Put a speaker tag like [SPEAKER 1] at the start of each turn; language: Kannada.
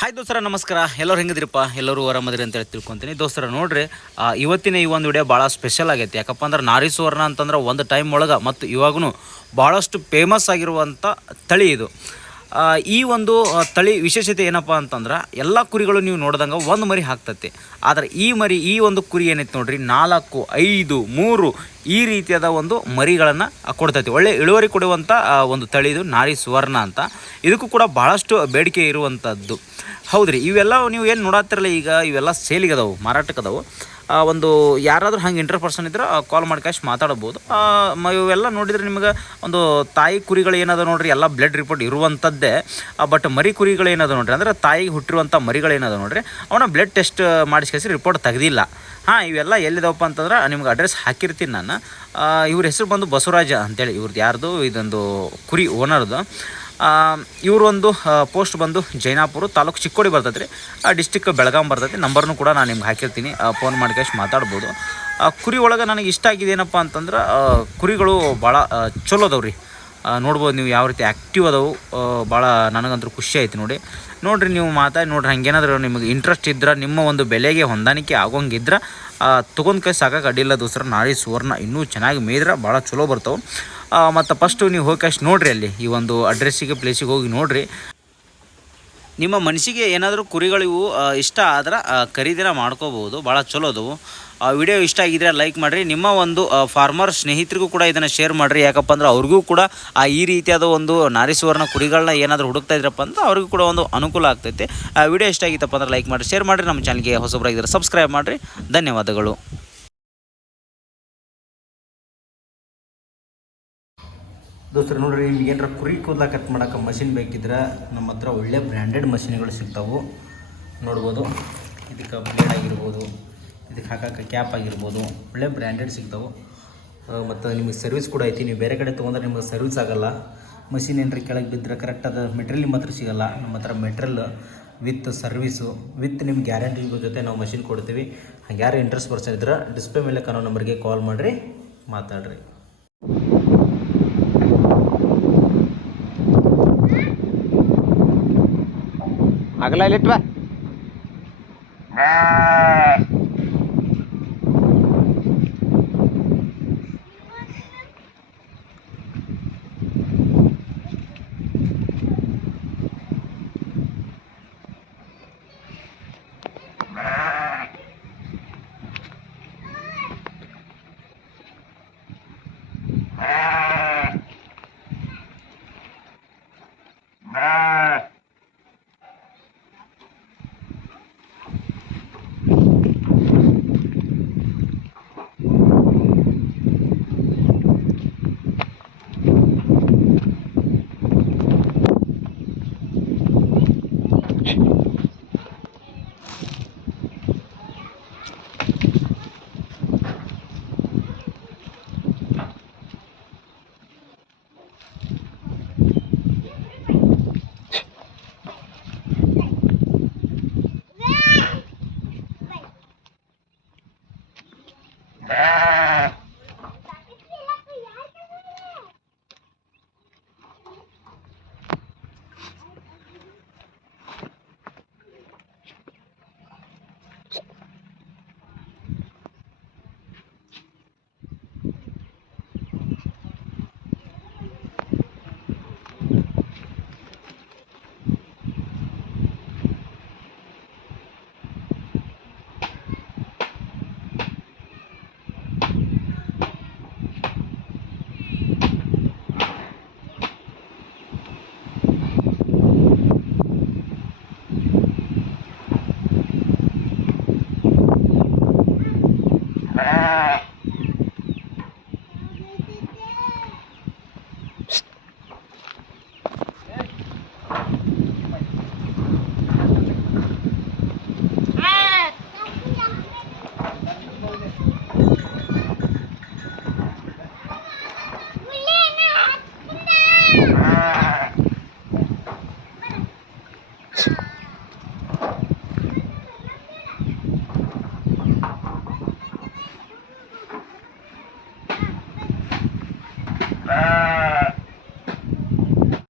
[SPEAKER 1] ಹಾಯ್ ದೋಸ್ತರ, ನಮಸ್ಕಾರ. ಎಲ್ಲರೂ ಹೆಂಗಿದ್ರಪ್ಪ? ಎಲ್ಲರೂ ಆರಾಮದಿರಿ ಅಂತೇಳಿ ತಿಳ್ಕೊತೀನಿ. ದೋಸ್ತರ, ನೋಡ್ರಿ ಇವತ್ತಿನ ಈ ಒಂದು ವಿಡಿಯೋ ಭಾಳ ಸ್ಪೆಷಲ್ ಆಗೈತೆ. ಯಾಕಪ್ಪ ಅಂದ್ರೆ ನಾರಿ ಸುವರ್ಣ ಅಂತಂದ್ರೆ ಒಂದು ಟೈಮ್ ಒಳಗೆ, ಮತ್ತು ಇವಾಗೂ ಭಾಳಷ್ಟು ಫೇಮಸ್ ಆಗಿರುವಂಥ ತಳಿ ಇದು. ಈ ಒಂದು ತಳಿ ವಿಶೇಷತೆ ಏನಪ್ಪ ಅಂತಂದ್ರೆ ಎಲ್ಲ ಕುರಿಗಳು ನೀವು ನೋಡ್ದಂಗೆ ಒಂದು ಮರಿ ಹಾಕ್ತತಿ. ಆದರೆ ಈ ಮರಿ, ಈ ಒಂದು ಕುರಿ ಏನೈತೆ ನೋಡ್ರಿ, ನಾಲ್ಕು, ಐದು, ಮೂರು ಈ ರೀತಿಯಾದ ಒಂದು ಮರಿಗಳನ್ನು ಕೊಡ್ತೈತಿ. ಒಳ್ಳೆ ಇಳುವರಿ ಕೊಡುವಂಥ ಒಂದು ತಳಿ ಇದು ನಾರಿ ಸುವರ್ಣ ಅಂತ. ಇದಕ್ಕೂ ಕೂಡ ಭಾಳಷ್ಟು ಬೇಡಿಕೆ ಇರುವಂಥದ್ದು ಹೌದ್ರಿ, ಇವೆಲ್ಲ ನೀವು ಏನು ನೋಡತ್ತಿರಲ್ಲ ಈಗ, ಇವೆಲ್ಲ ಸೇಲಿಗೆ ಅದಾವು ಮಾರಾಟಕ್ಕೆ ಅದಾವು ಒಂದು ಯಾರಾದರೂ ಹಂಗೆ ಇಂಟರ್ ಪರ್ಸನ್ ಇದ್ರೆ ಕಾಲ್ ಮಾಡಿ ಕ್ಯಾಶ್ ಮಾತಾಡ್ಬೋದು. ಇವೆಲ್ಲ ನೋಡಿದ್ರೆ ನಿಮಗೆ ಒಂದು ತಾಯಿ ಕುರಿಗಳು ಏನದ ನೋಡ್ರಿ, ಎಲ್ಲ ಬ್ಲಡ್ ರಿಪೋರ್ಟ್ ಇರುವಂಥದ್ದೇ ಬಟ್ ಮರಿ ಕುರಿಗಳು ಏನದ ನೋಡ್ರಿ, ಅಂದ್ರೆ ತಾಯಿಗೆ ಹುಟ್ಟಿರುವಂಥ ಏನಾದ ನೋಡ್ರಿ ಅವನ ಬ್ಲಡ್ ಟೆಸ್ಟ್ ಮಾಡಿಸ್ಕೇಸಿ ರಿಪೋರ್ಟ್ ತೆಗ್ದಿಲ್ಲ. ಹಾಂ, ಇವೆಲ್ಲ ಎಲ್ಲಿದಾವಪ್ಪ ಅಂತಂದ್ರೆ, ನಿಮ್ಗೆ ಅಡ್ರೆಸ್ ಹಾಕಿರ್ತೀನಿ ನಾನು. ಇವ್ರ ಹೆಸರು ಬಂದು ಬಸವರಾಜ ಅಂತೇಳಿ ಇವ್ರದ್ದು ಯಾರ್ದು, ಇದೊಂದು ಕುರಿ ಓನರ್ದು ಇವರು ಒಂದು ಪೋಸ್ಟ್ ಬಂದು ಜೈನಾಪುರ ತಾಲೂಕು ಚಿಕ್ಕೋಡಿ ಬರ್ತೈತೆ ರೀ ಡಿಸ್ಟಿಕ್ ಬೆಳಗಾಂ ಬರ್ತೈತಿ ನಂಬರ್ನು ಕೂಡ ನಾನು ನಿಮ್ಗೆ ಹಾಕಿರ್ತೀನಿ. ಫೋನ್ ಮಾಡಿ ಕ್ಯಾಶ್ ಮಾತಾಡ್ಬೋದು. ಆ, ಕುರಿ ಒಳಗೆ ನನಗೆ ಇಷ್ಟ ಆಗಿದೆ ಏನಪ್ಪ ಅಂತಂದ್ರೆ ಕುರಿಗಳು ಭಾಳ ಆ, ಚಲೋ ಅದಾವೆ ನೋಡ್ಬೋದು ನೀವು ಯಾವ ರೀತಿ ಆ್ಯಕ್ಟಿವ್ ಅದಾವು. ಆ, ಭಾಳ ನನಗಂತೂ ಖುಷಿ ಆಯ್ತು ನೋಡಿ. ನೋಡಿರಿ ನೀವು ಮಾತಾಡಿ ನೋಡ್ರಿ ಹಂಗೇನಾದ್ರೂ ನಿಮಗೆ ಇಂಟ್ರೆಸ್ಟ್ ಇದ್ರೆ ನಿಮ್ಮ ಒಂದು ಬೆಲೆಗೆ ಹೊಂದಾಣಿಕೆ ಆಗೋಂಗಿದ್ರೆ ತೊಗೊಂಡು ಕೈ ಸಾಕಾಗಿ ಅಡ್ಡಿಲ್ಲ ದೋಸ್ರ ನಾಳೆ ಸುವರ್ಣ ಇನ್ನೂ ಚೆನ್ನಾಗಿ ಮೇಯ್ದ್ರೆ ಭಾಳ ಚಲೋ ಬರ್ತಾವೆ. ಮತ್ತು ಫಸ್ಟು ನೀವು ಹೋಗಿ ಅಷ್ಟು ನೋಡ್ರಿ ಅಲ್ಲಿ, ಈ ಒಂದು ಅಡ್ರೆಸ್ಸಿಗೆ ಪ್ಲೇಸಿಗೆ ಹೋಗಿ ನೋಡ್ರಿ. ನಿಮ್ಮ ಮನಸ್ಸಿಗೆ ಏನಾದರೂ ಕುರಿಗಳಿವು ಇಷ್ಟ ಆದ್ರೆ ಖರೀದಿನ ಮಾಡ್ಕೋಬೋದು ಭಾಳ ಚಲೋ ಅದು ಆ ವಿಡಿಯೋ ಇಷ್ಟ ಆಗಿದ್ರೆ ಲೈಕ್ ಮಾಡಿರಿ, ನಿಮ್ಮ ಒಂದು ಫಾರ್ಮರ್ ಸ್ನೇಹಿತರಿಗೂ ಕೂಡ ಇದನ್ನು ಶೇರ್ ಮಾಡಿರಿ, ಯಾಕಪ್ಪ ಅಂದ್ರೆ ಅವ್ರಿಗೂ ಕೂಡ ಆ, ಈ ರೀತಿಯಾದ ಒಂದು ನಾರಿಸುವರ್ಣ ಕುರಿಗಳನ್ನ ಏನಾದರೂ ಹುಡುಕ್ತಾ ಇದ್ರಪ್ಪ ಅಂದ್ರೆ ಅವ್ರಿಗೂ ಕೂಡ ಒಂದು ಅನುಕೂಲ ಆಗ್ತೈತೆ. ಆ ವಿಡಿಯೋ ಇಷ್ಟ ಆಗಿತ್ತಪ್ಪ ಅಂದ್ರೆ ಲೈಕ್ ಮಾಡಿರಿ ಶೇರ್ ಮಾಡಿರಿ, ನಮ್ಮ ಚಾನಲ್ಗೆ ಹೊಸಬ್ರಾಗಿದ್ದರೆ ಸಬ್ಸ್ಕ್ರೈಬ್ ಮಾಡಿರಿ. ಧನ್ಯವಾದಗಳು. ದೋಸ್ತರು, ನೋಡ್ರಿ ನಿಮ್ಗೆ ಏನಾರ ಕುರಿ ಕೂದಲ ಕಟ್ ಮಾಡೋಕೆ ಮಷಿನ್ ಬೇಕಿದ್ರೆ ನಮ್ಮ ಹತ್ರ ಒಳ್ಳೆ ಬ್ರ್ಯಾಂಡೆಡ್ ಮಷಿನ್ಗಳು ಸಿಗ್ತಾವೆ. ನೋಡ್ಬೋದು. ಇದಕ್ಕೆ ಬ್ಲೇಡ್ ಆಗಿರ್ಬೋದು, ಇದಕ್ಕೆ ಹಾಕೋಕೆ ಕ್ಯಾಪ್ ಆಗಿರ್ಬೋದು, ಒಳ್ಳೆ ಬ್ರ್ಯಾಂಡೆಡ್ ಸಿಗ್ತಾವೆ. ಮತ್ತು ನಿಮಗೆ ಸರ್ವಿಸ್ ಕೂಡ ಐತಿ. ನೀವು ಬೇರೆ ಕಡೆ ತೊಗೊಂಡ್ರೆ ನಿಮಗೆ ಸರ್ವಿಸ್ ಆಗೋಲ್ಲ. ಮಷಿನ್ ಏನಾರ ಕೆಳಗೆ ಬಿದ್ದರೆ ಕರೆಕ್ಟಾದ ಮೆಟೀರಿಯಲ್ ನಿಮ್ಮ ಹತ್ರ ಸಿಗೋಲ್ಲ. ನಮ್ಮ ಹತ್ರ ಮೆಟ್ರಿಯಲ್ ವಿತ್ ಸರ್ವಿಸು ವಿತ್ ನಿಮ್ಗೆ ಗ್ಯಾರಂಟಿ ಜೊತೆ ನಾವು ಮಷಿನ್ ಕೊಡ್ತೀವಿ. ಹಂಗೆ ಯಾರು ಇಂಟ್ರೆಸ್ಟ್ ಪರ್ಸನ್ ಇದ್ರೆ ಡಿಸ್ಪ್ಲೇ ಮೇಲೆ ಕಾಣೋ ನಂಬರ್ಗೆ ಕಾಲ್ ಮಾಡಿರಿ, ಮಾತಾಡ್ರಿ.
[SPEAKER 2] அகல லிட்டு வா Ah! Ah!